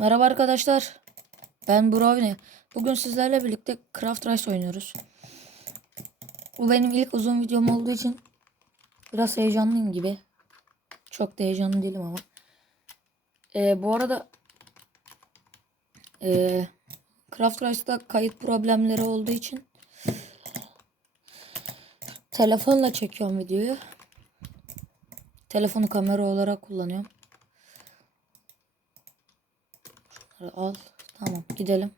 Merhaba arkadaşlar. Ben Brownie. Bugün sizlerle birlikte Craft Rice oynuyoruz. Bu benim ilk uzun videom olduğu için biraz heyecanlıyım gibi. Çok da heyecanlı değilim ama. Ee, bu arada ee, Craft Rice'da kayıt problemleri olduğu için telefonla çekiyorum videoyu. Telefonu kamera olarak kullanıyorum. Şunları al. Tamam gidelim.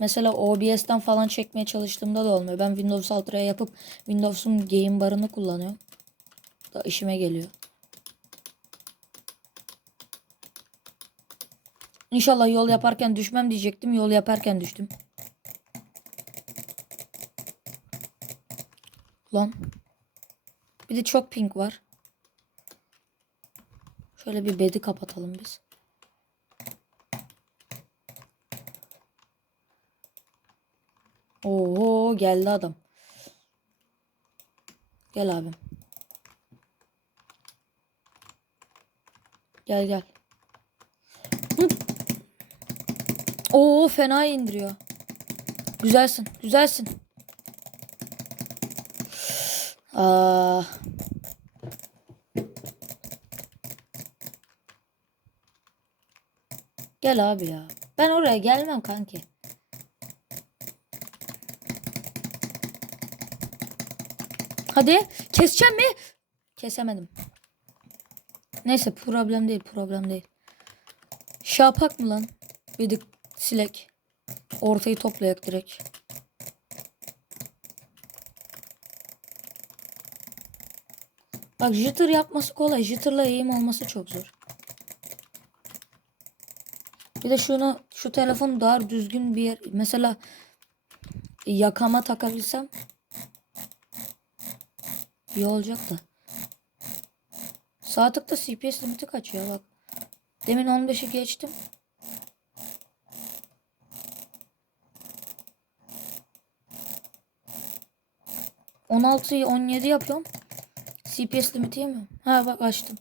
Mesela OBS'ten falan çekmeye çalıştığımda da olmuyor. Ben Windows Ultra'ya yapıp Windows'un game barını kullanıyorum. Da işime geliyor. İnşallah yol yaparken düşmem diyecektim. Yol yaparken düştüm. Lan. Bir de çok pink var. Şöyle bir bedi kapatalım biz. Oo geldi adam. Gel abim. Gel gel. Oo fena indiriyor. Güzelsin, güzelsin. Aa. Gel abi ya. Ben oraya gelmem kanki. Hadi keseceğim mi? Kesemedim. Neyse problem değil problem değil. Şapak mı lan? Bir de silek. Ortayı toplayak direkt. Bak jitter yapması kolay. Jitter'la eğim olması çok zor. Bir de şunu şu telefon daha düzgün bir yer. Mesela yakama takabilsem iyi olacak da. Sağ tıkta CPS limiti kaçıyor bak. Demin 15'i geçtim. On altıyı 17 yapıyorum. CPS limiti yemiyorum. Ha bak açtım.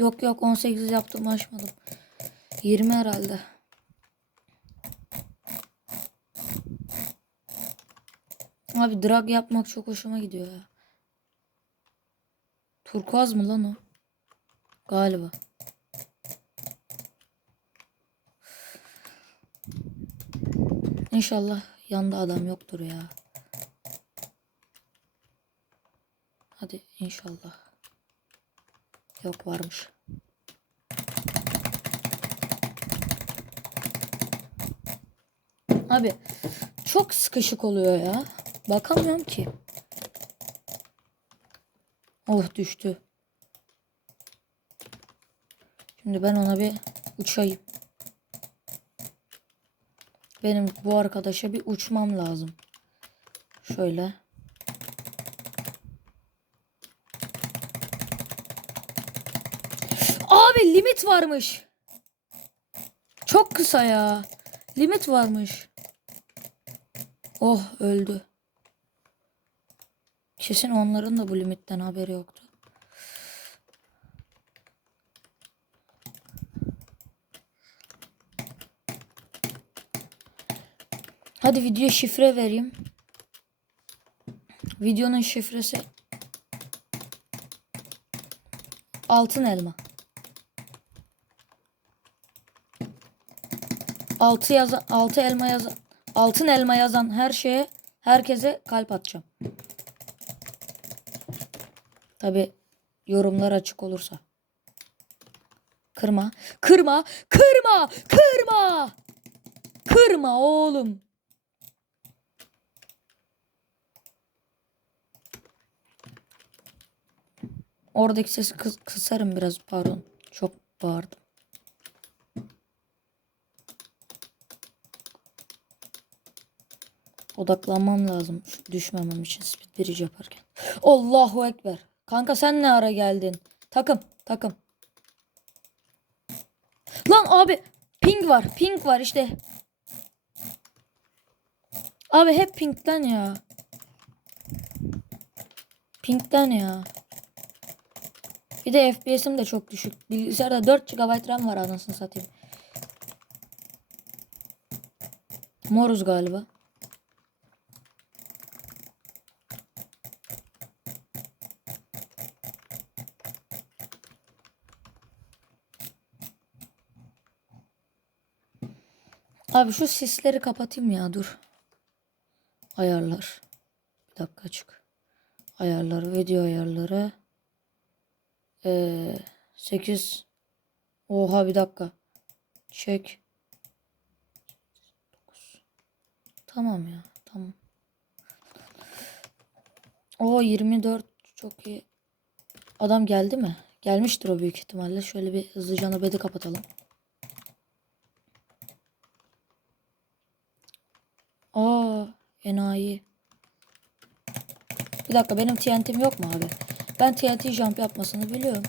Yok yok 18 yaptım açmadım. 20 herhalde. Abi drag yapmak çok hoşuma gidiyor ya. Turkuaz mı lan o? Galiba. İnşallah yanda adam yoktur ya. Hadi inşallah. Yok varmış. Abi çok sıkışık oluyor ya. Bakamıyorum ki. Oh düştü. Şimdi ben ona bir uçayım. Benim bu arkadaşa bir uçmam lazım. Şöyle. Abi limit varmış. Çok kısa ya. Limit varmış. Oh öldü. Kesin onların da bu limitten haberi yoktu. Hadi video şifre vereyim. Videonun şifresi altın elma. Altı yazan altı elma yazan altın elma yazan her şeye herkese kalp atacağım. Tabi yorumlar açık olursa. Kırma. Kırma. Kırma. Kırma. Kırma oğlum. Oradaki sesi kıs kısarım biraz pardon. Çok bağırdım. Odaklanmam lazım düşmemem için speed bridge yaparken. Allahu Ekber. Kanka sen ne ara geldin? Takım takım. Lan abi ping var ping var işte. Abi hep pinkten ya. Pinkten ya. Bir de FPS'im de çok düşük. Bilgisayarda 4 GB RAM var anasını satayım. Moruz galiba. Abi şu sisleri kapatayım ya dur. Ayarlar. Bir dakika açık. Ayarlar, video ayarları. Ee, 8 Oha bir dakika. Çek. 9. Tamam ya. Tamam. O 24 çok iyi. Adam geldi mi? Gelmiştir o büyük ihtimalle. Şöyle bir hızlıca nöbeti kapatalım. Aa, enayi. Bir dakika benim TNT'm yok mu abi? Ben TNT jump yapmasını biliyorum.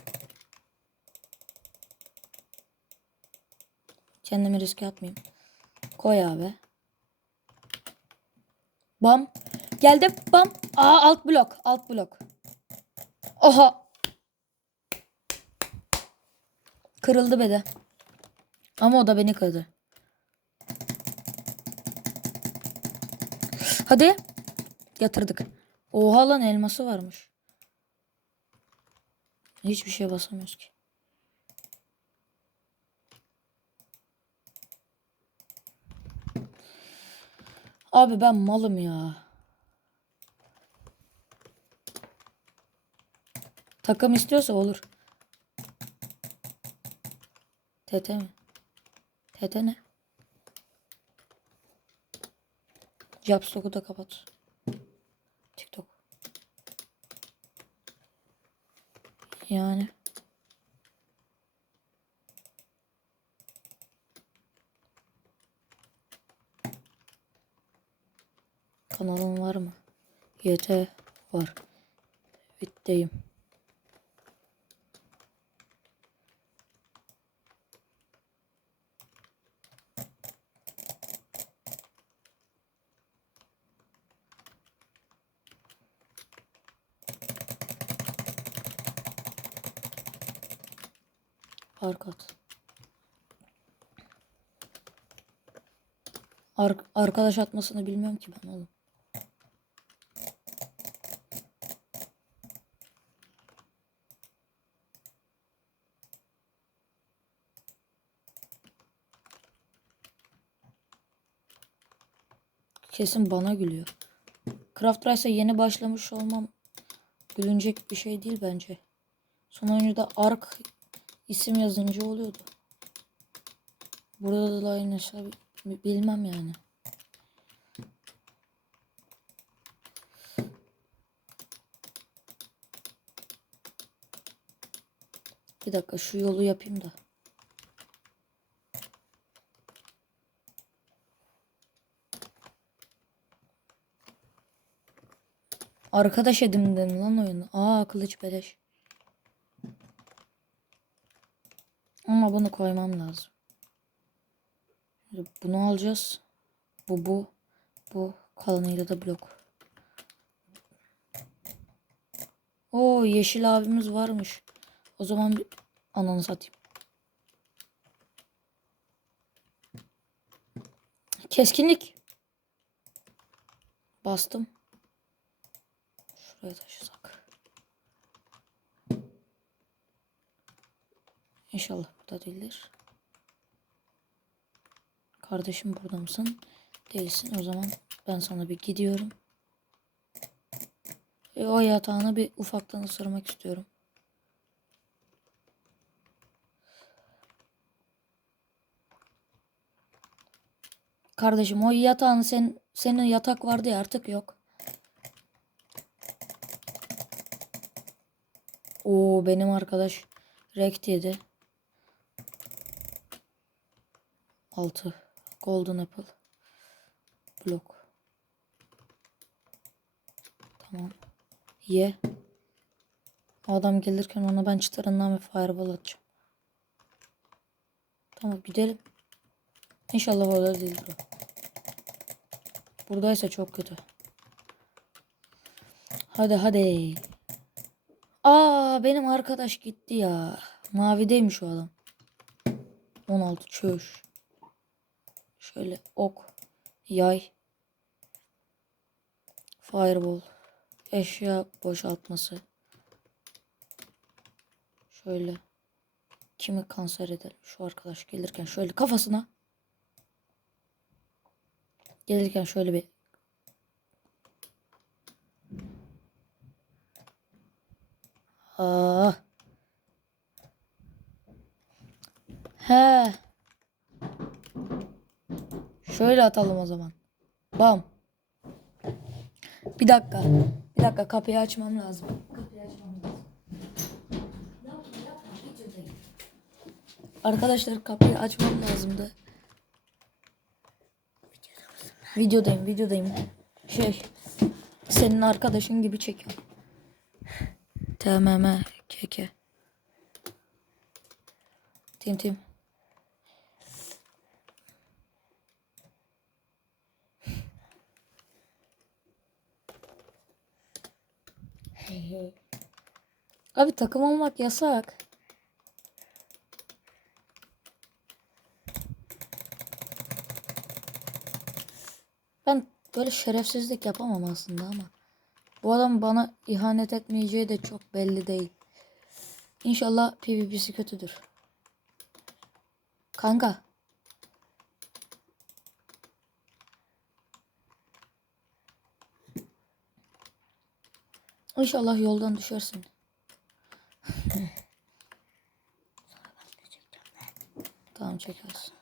Kendimi riske atmayayım. Koy abi. Bam. Geldim. Bam. Aa alt blok. Alt blok. Oha. Kırıldı be de. Ama o da beni kırdı. Hadi. Yatırdık. Oha lan elması varmış. Hiçbir şeye basamıyoruz ki. Abi ben malım ya. Takım istiyorsa olur. TT mi? TT ne? Japstock'u da kapat. TikTok. Yani. Kanalın var mı? YT var. Bitteyim. Arkat. Ar arkadaş atmasını bilmiyorum ki ben oğlum. Kesin bana gülüyor. Craft Rice'a yeni başlamış olmam gülünecek bir şey değil bence. Son oyunda Ark isim yazınca oluyordu. Burada da aynı şey bilmem yani. Bir dakika şu yolu yapayım da. Arkadaş edindim lan oyunu. Aa kılıç beleş. Ama bunu koymam lazım. Bunu alacağız. Bu bu. Bu kalınıyla da blok. O yeşil abimiz varmış. O zaman bir ananı satayım. Keskinlik. Bastım. Şuraya taşısak. İnşallah değildir. Kardeşim burada mısın? Değilsin. O zaman ben sana bir gidiyorum. E, o yatağını bir ufaktan ısırmak istiyorum. Kardeşim o yatağın sen senin yatak vardı ya artık yok. Oo benim arkadaş rekt yedi. 6 golden apple blok. Tamam. Ye. Adam gelirken ona ben çıtarından bir fireball atacağım. Tamam gidelim. İnşallah orada değildir o. Buradaysa çok kötü. Hadi hadi. Aa benim arkadaş gitti ya. Mavideymiş o adam. 16 çöş. Şöyle ok. Yay. Fireball. Eşya boşaltması. Şöyle. Kimi kanser eder? Şu arkadaş gelirken şöyle kafasına. Gelirken şöyle bir Aa. He. Şöyle atalım o zaman. Bam. Bir dakika. Bir dakika kapıyı açmam lazım. Kapıyı açmam lazım. Arkadaşlar kapıyı açmam lazımdı. Videodayım, videodayım. Şey, senin arkadaşın gibi çekiyorum. TMM keke. Tim tim. Abi takım olmak yasak. Ben böyle şerefsizlik yapamam aslında ama. Bu adam bana ihanet etmeyeceği de çok belli değil. İnşallah PvP'si kötüdür. Kanka. İnşallah yoldan düşersin. tamam çekiyoruz.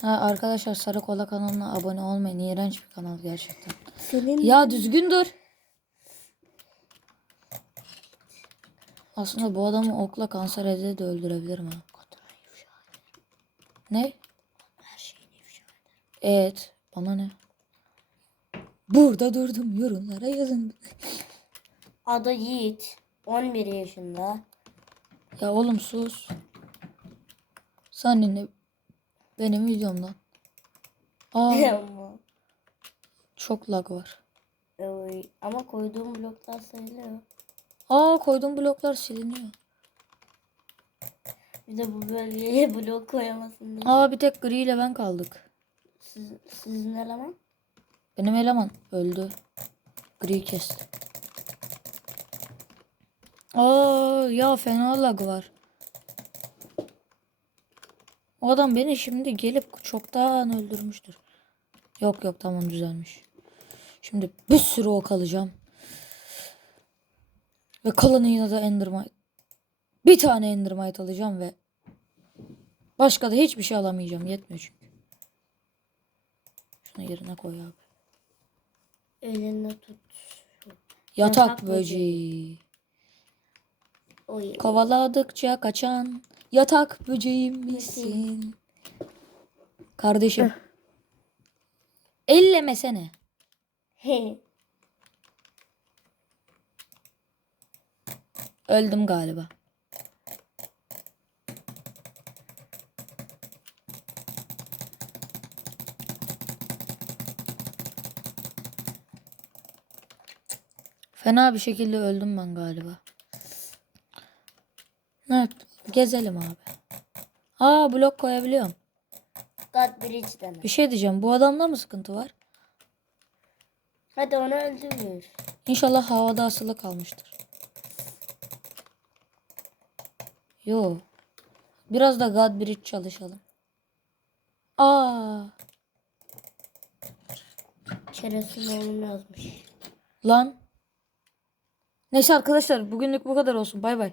Ha arkadaşlar Sarı Kola kanalına abone olmayın. İğrenç bir kanal gerçekten. Senin Ya düzgün dur. Aslında bu adamı okla kanser ede de öldürebilirim ha. Ne? Evet. Bana ne? Burada durdum yorumlara yazın. Adı Yiğit. 11 yaşında. Ya oğlum sus. Sen ne? Benim videomdan. Aa çok lag var. Oy, ama koyduğum bloklar sayılıyor. Aa koyduğum bloklar siliniyor. Bir de bu bölgeye blok koyamasın diye. Aa bir tek Gri ile ben kaldık. Siz, sizin eleman? Benim eleman öldü. Gri kesti. Aa ya fena lag var. O adam beni şimdi gelip çoktan öldürmüştür. Yok yok tamam düzelmiş. Şimdi bir sürü ok alacağım. Ve kalanıyla da Endermite. Bir tane Endermite alacağım ve başka da hiçbir şey alamayacağım. Yetmiyor çünkü. Şunu yerine koy abi. Elinde tut. Yatak, Yatak böceği. Oy. Kovaladıkça kaçan yatak böceğim misin? Kardeşim. Ellemesene. He. Öldüm galiba. Fena bir şekilde öldüm ben galiba. Evet, gezelim abi. Aa blok koyabiliyorum. God Bridge deme. Bir şey diyeceğim. Bu adamda mı sıkıntı var? Hadi onu öldürür. İnşallah havada asılı kalmıştır. Yo. Biraz da God Bridge çalışalım. Aa, Çerezin oğlunu yazmış. lan. Neyse arkadaşlar bugünlük bu kadar olsun. Bay bay.